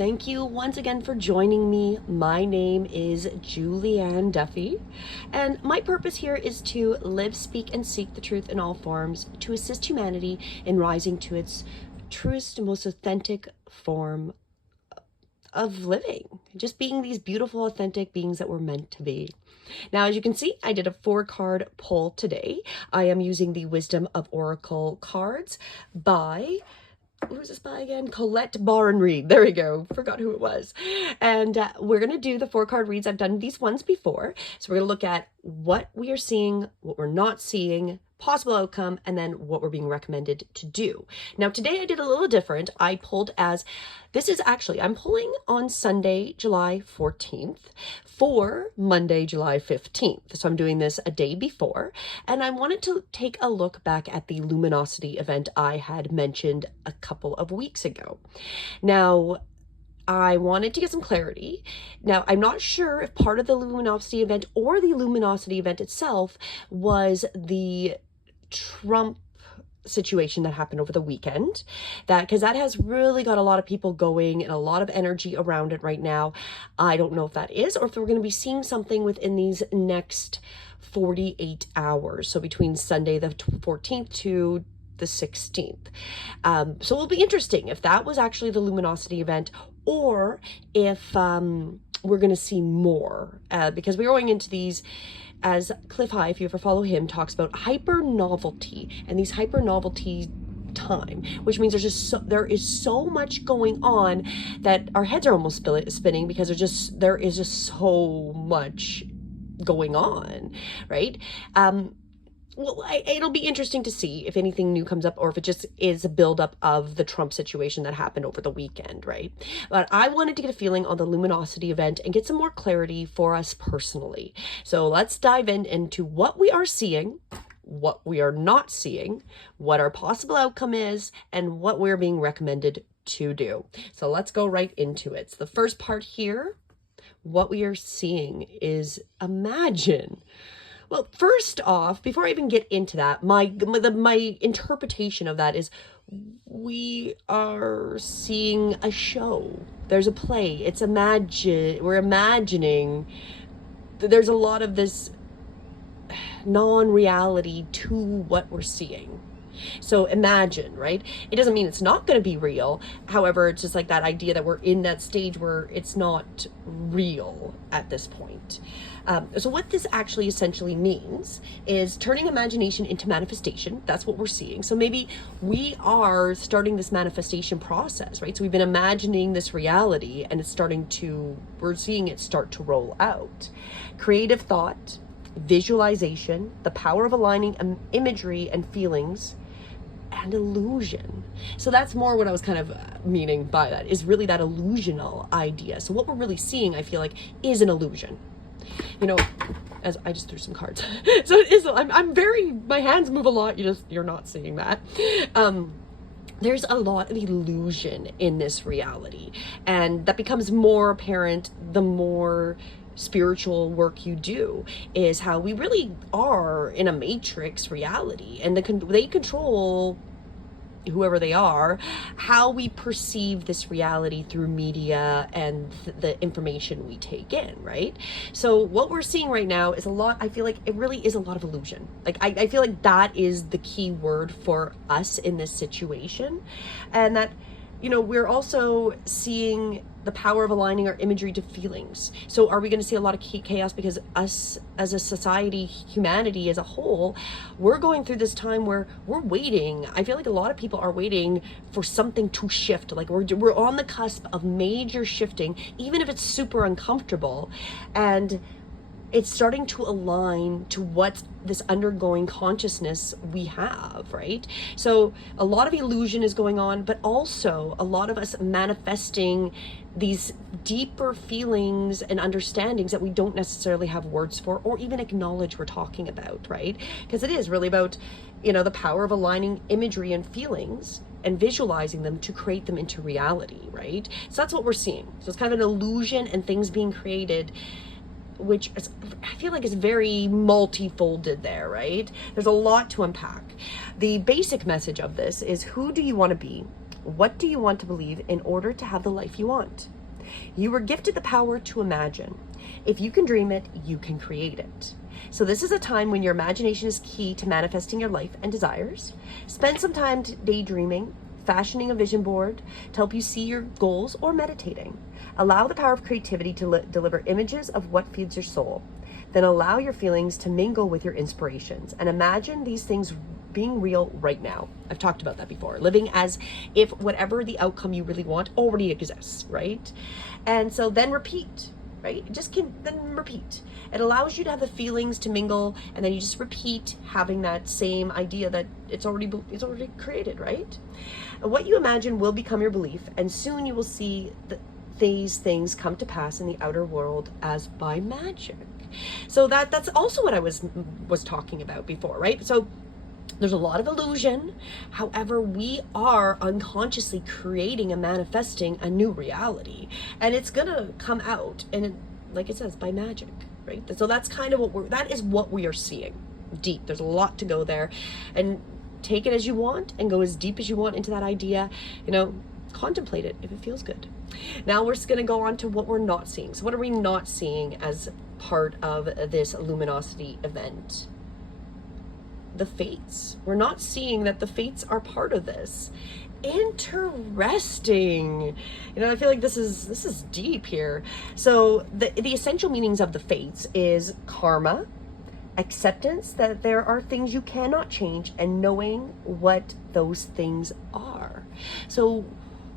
Thank you once again for joining me. My name is Julianne Duffy, and my purpose here is to live, speak, and seek the truth in all forms, to assist humanity in rising to its truest, most authentic form of living, just being these beautiful, authentic beings that we're meant to be. Now, as you can see, I did a 4-card pull today. I am using the Wisdom of Oracle cards by, who's this by again? Colette Barn-Reed. There we go. Forgot who it was. And we're going to do the 4-card reads. I've done these ones before. So we're going to look at what we are seeing, what we're not seeing, possible outcome, and then what we're being recommended to do. Now, today I did a little different. I pulled as, this is actually, I'm pulling on Sunday, July 14th for Monday, July 15th. So I'm doing this a day before, and I wanted to take a look back at the luminosity event I had mentioned a couple of weeks ago. Now, I wanted to get some clarity. Now, I'm not sure if part of the luminosity event or the luminosity event itself was the Trump situation that happened over the weekend, because that has really got a lot of people going and a lot of energy around it right now. I don't know if that is, or if we're going to be seeing something within these next 48 hours. So between Sunday the 14th to the 16th. So it'll be interesting if that was actually the luminosity event, or if we're going to see more, because we're going into these, as Cliff High, if you ever follow him, talks about hyper novelty and these hyper novelty time, which means there is so much going on that our heads are almost spinning, because there is just so much going on, right? Well, it'll be interesting to see if anything new comes up, or if it just is a buildup of the Trump situation that happened over the weekend, right? But I wanted to get a feeling on the luminosity event and get some more clarity for us personally. So let's dive into what we are seeing, what we are not seeing, what our possible outcome is, and what we're being recommended to do. So let's go right into it. So the first part here, what we are seeing is imagine. Well, first off, before I even get into that, my interpretation of that is we are seeing a show. There's a play. We're imagining. There's a lot of this non-reality to what we're seeing. So imagine, right? It doesn't mean it's not going to be real. However, it's just like that idea that we're in that stage where it's not real at this point. So what this actually essentially means is turning imagination into manifestation. That's what we're seeing. So maybe we are starting this manifestation process, right? So we've been imagining this reality, and we're seeing it start to roll out. Creative thought, visualization, the power of aligning imagery and feelings, and illusion. So that's more what I was kind of meaning by that, is really that illusional idea. So what we're really seeing, I feel like, is an illusion. You know, as I just threw some cards. So it is, my hands move a lot. You're not seeing that. There's a lot of illusion in this reality, and that becomes more apparent the more spiritual work you do, is how we really are in a matrix reality, and they control, whoever they are, how we perceive this reality through media and the information we take in, right? So what we're seeing right now is I feel like it really is a lot of illusion. Like I feel like that is the key word for us in this situation, and that, we're also seeing the power of aligning our imagery to feelings. So are we going to see a lot of chaos because us as a society, humanity as a whole, we're going through this time where we're waiting. I feel like a lot of people are waiting for something to shift. Like we're on the cusp of major shifting, even if it's super uncomfortable. And it's starting to align to what's this undergoing consciousness we have, right? So a lot of illusion is going on, but also a lot of us manifesting these deeper feelings and understandings that we don't necessarily have words for, or even acknowledge we're talking about, right? Because it is really about, the power of aligning imagery and feelings and visualizing them to create them into reality, right? So that's what we're seeing. So it's kind of an illusion and things being created, which I feel like is very multifolded there, right? There's a lot to unpack. The basic message of this is, who do you want to be? What do you want to believe in order to have the life you want? You were gifted the power to imagine. If you can dream it, you can create it. So this is a time when your imagination is key to manifesting your life and desires. Spend some time daydreaming, fashioning a vision board to help you see your goals, or meditating. Allow the power of creativity to deliver images of what feeds your soul. Then allow your feelings to mingle with your inspirations and imagine these things being real right now. I've talked about that before. Living as if whatever the outcome you really want already exists, right? And so then repeat, right? Then repeat. It allows you to have the feelings to mingle, and then you just repeat having that same idea that it's already created, right? And what you imagine will become your belief, and soon you will see these things come to pass in the outer world as by magic. So that's also what I was talking about before, right? So there's a lot of illusion. However, we are unconsciously creating and manifesting a new reality, and it's gonna come out, and like it says, by magic, right? So that's kind of that is what we are seeing. Deep. There's a lot to go there, and take it as you want and go as deep as you want into that idea. Contemplate it if it feels good. Now we're just going to go on to what we're not seeing. So what are we not seeing as part of this luminosity event? The fates. We're not seeing that the fates are part of this. Interesting. I feel like this is deep here. So the essential meanings of the fates is karma, acceptance that there are things you cannot change, and knowing what those things are. So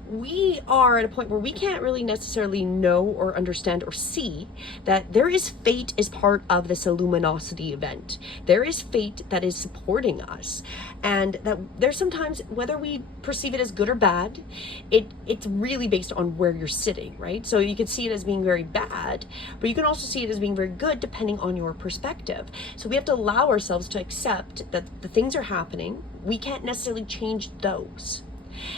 we are at a point where we can't really necessarily know or understand or see that there is fate as part of this luminosity event. There is fate that is supporting us, and that there's sometimes, whether we perceive it as good or bad, it's really based on where you're sitting, right? So you can see it as being very bad, but you can also see it as being very good depending on your perspective. So we have to allow ourselves to accept that the things are happening. We can't necessarily change those.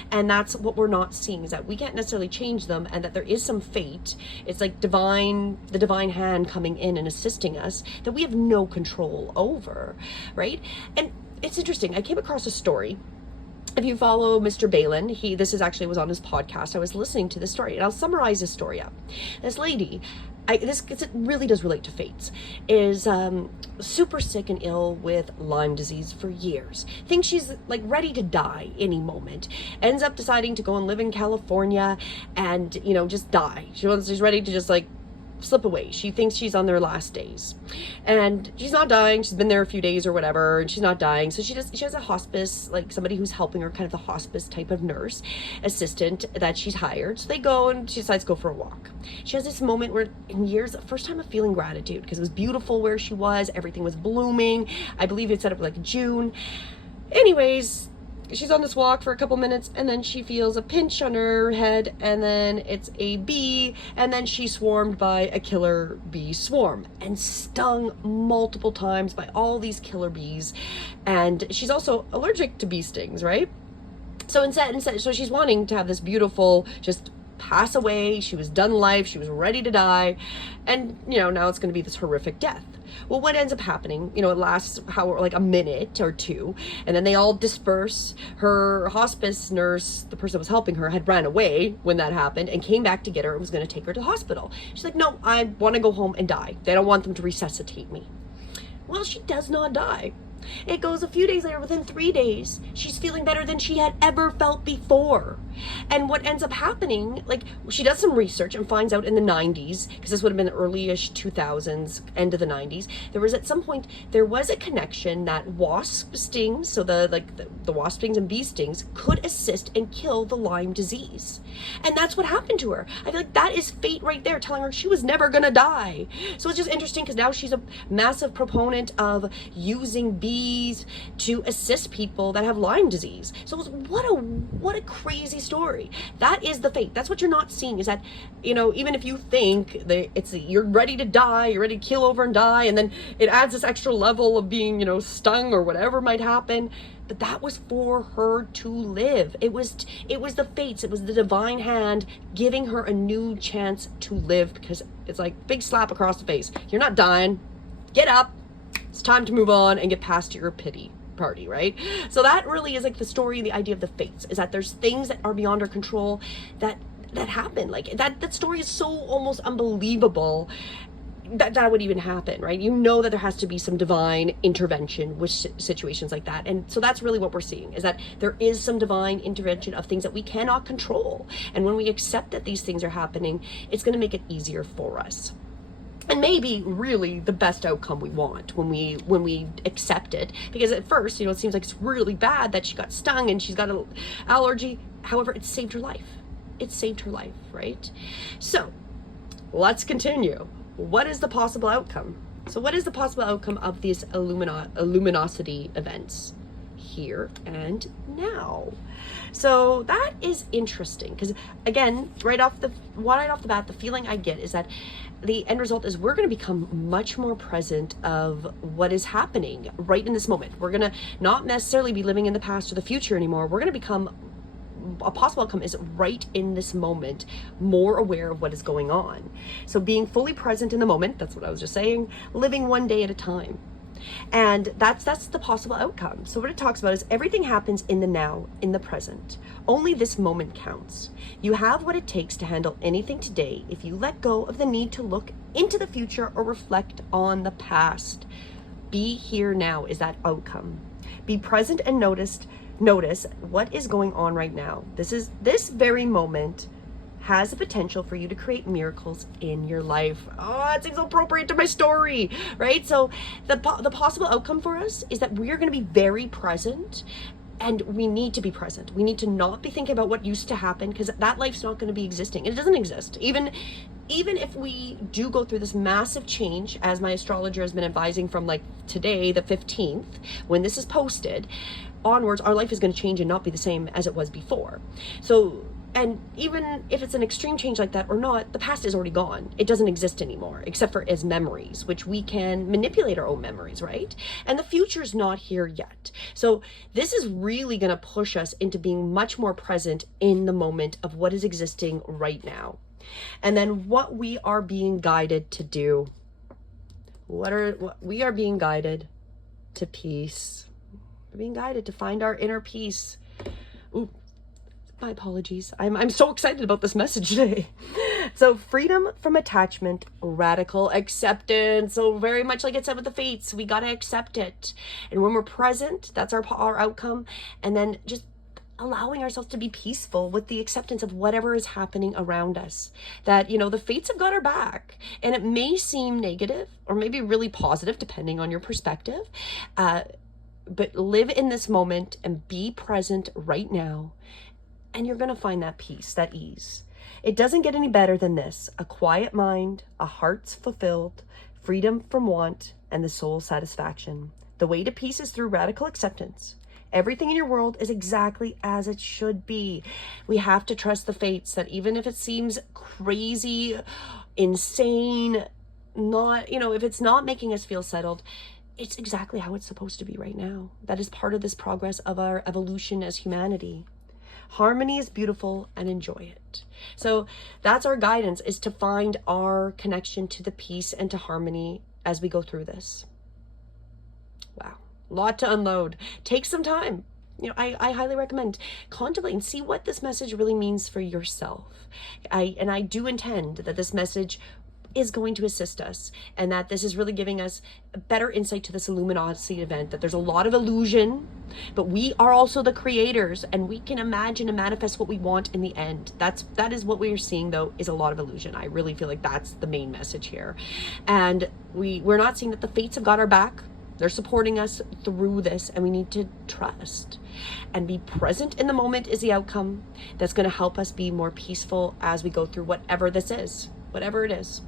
And that's what we're not seeing, is that we can't necessarily change them, and that there is some fate. It's like the divine hand coming in and assisting us that we have no control over, right? And it's interesting. I came across a story. If you follow Mr. Balin, this was on his podcast. I was listening to this story, and I'll summarize this story up. This lady, it really does relate to fates, is super sick and ill with Lyme disease for years. Thinks she's like ready to die any moment. Ends up deciding to go and live in California and, just die. She's ready to just slip away. She thinks she's on their last days, and she's not dying. She's been there a few days or whatever, and she's not dying. So she has a hospice, like somebody who's helping her, kind of the hospice type of nurse assistant that she's hired. So they go, and she decides to go for a walk. She has this moment where, in years, first time of feeling gratitude, because it was beautiful where she was. Everything was blooming. I believe it set up like June. Anyways, she's on this walk for a couple minutes, and then she feels a pinch on her head, and then it's a bee, and then she's swarmed by a killer bee swarm and stung multiple times by all these killer bees. And she's also allergic to bee stings, right? So instead, so she's wanting to have this beautiful, just pass away. She was done life. She was ready to die. And, now it's going to be this horrific death. Well, what ends up happening, it lasts like a minute or two, and then they all disperse. Her hospice nurse, the person that was helping her, had ran away when that happened and came back to get her and was going to take her to the hospital. She's like, no, I want to go home and die. They don't want them to resuscitate me. Well, she does not die. It goes a few days later. Within 3 days, she's feeling better than she had ever felt before. And what ends up happening, she does some research and finds out in the 90s, because this would have been early-ish 2000s, end of the 90s, at some point there was a connection that wasp stings, so the wasp stings and bee stings, could assist and kill the Lyme disease. And that's what happened to her. I feel like that is fate right there, telling her she was never gonna die. So it's just interesting, because now she's a massive proponent of using bees to assist people that have Lyme disease. So what a crazy story. That is the fate. That's what you're not seeing, is that, even if you think that you're ready to die, you're ready to keel over and die, and then it adds this extra level of being, stung or whatever might happen, but that was for her to live. It was the fates. It was the divine hand giving her a new chance to live, because it's like big slap across the face. You're not dying. Get up. It's time to move on and get past your pity. party, right? So that really is like the story, the idea of the fates, is that there's things that are beyond our control that happen. Like that story is so almost unbelievable that would even happen, right? You know that there has to be some divine intervention with situations like that. And so that's really what we're seeing, is that there is some divine intervention of things that we cannot control. And when we accept that these things are happening, it's going to make it easier for us. And maybe really the best outcome we want when we accept it. Because at first, it seems like it's really bad that she got stung and she's got an allergy. However, it saved her life. It saved her life, right? So let's continue. What is the possible outcome? So what is the possible outcome of these luminosity events here and now? So that is interesting, because again, right off the bat, the feeling I get is that the end result is we're going to become much more present of what is happening right in this moment. We're going to not necessarily be living in the past or the future anymore. We're going to become, a possible outcome is right in this moment, more aware of what is going on. So being fully present in the moment, that's what I was just saying, living one day at a time. And that's the possible outcome. So what it talks about is everything happens in the now, in the present. Only this moment counts. You have what it takes to handle anything today if you let go of the need to look into the future or reflect on the past. Be here now is that outcome. Be present and notice what is going on right now. This very moment has the potential for you to create miracles in your life. Oh, it seems so appropriate to my story, right? So the possible outcome for us is that we are going to be very present, and we need to be present. We need to not be thinking about what used to happen, because that life's not going to be existing. It doesn't exist. Even if we do go through this massive change, as my astrologer has been advising from like today, the 15th, when this is posted, onwards, our life is going to change and not be the same as it was before. So, and even if it's an extreme change like that or not, the past is already gone. It doesn't exist anymore, except for as memories, which we can manipulate our own memories, right? And the future's not here yet. So this is really going to push us into being much more present in the moment of what is existing right now. And then what we are being guided to do. What we are being guided to peace. We're being guided to find our inner peace. Ooh, my apologies. I'm so excited about this message today. So freedom from attachment, radical acceptance. So very much like it said with the fates, we got to accept it. And when we're present, that's our outcome. And then just allowing ourselves to be peaceful with the acceptance of whatever is happening around us. That, the fates have got our back. And it may seem negative or maybe really positive, depending on your perspective. But live in this moment and be present right now. And you're going to find that peace, that ease. It doesn't get any better than this. A quiet mind, a heart's fulfilled, freedom from want, and the soul's satisfaction. The way to peace is through radical acceptance. Everything in your world is exactly as it should be. We have to trust the fates, that even if it seems crazy, insane, not, if it's not making us feel settled, it's exactly how it's supposed to be right now. That is part of this progress of our evolution as humanity. Harmony is beautiful, and enjoy it. So that's our guidance, is to find our connection to the peace and to harmony as we go through this. Wow. A lot to unload. Take some time. I highly recommend contemplate and see what this message really means for yourself. I do intend that this message is going to assist us, and that this is really giving us a better insight to this luminosity event, that there's a lot of illusion, but we are also the creators, and we can imagine and manifest what we want in the end. That is what we are seeing, though, is a lot of illusion. I really feel like that's the main message here. And we're not seeing that the fates have got our back. They're supporting us through this, and we need to trust and be present in the moment is the outcome that's going to help us be more peaceful as we go through whatever this is, whatever it is.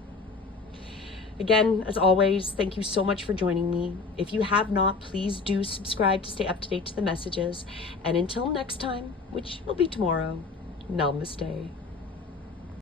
Again, as always, thank you so much for joining me. If you have not, please do subscribe to stay up to date to the messages. And until next time, which will be tomorrow, namaste.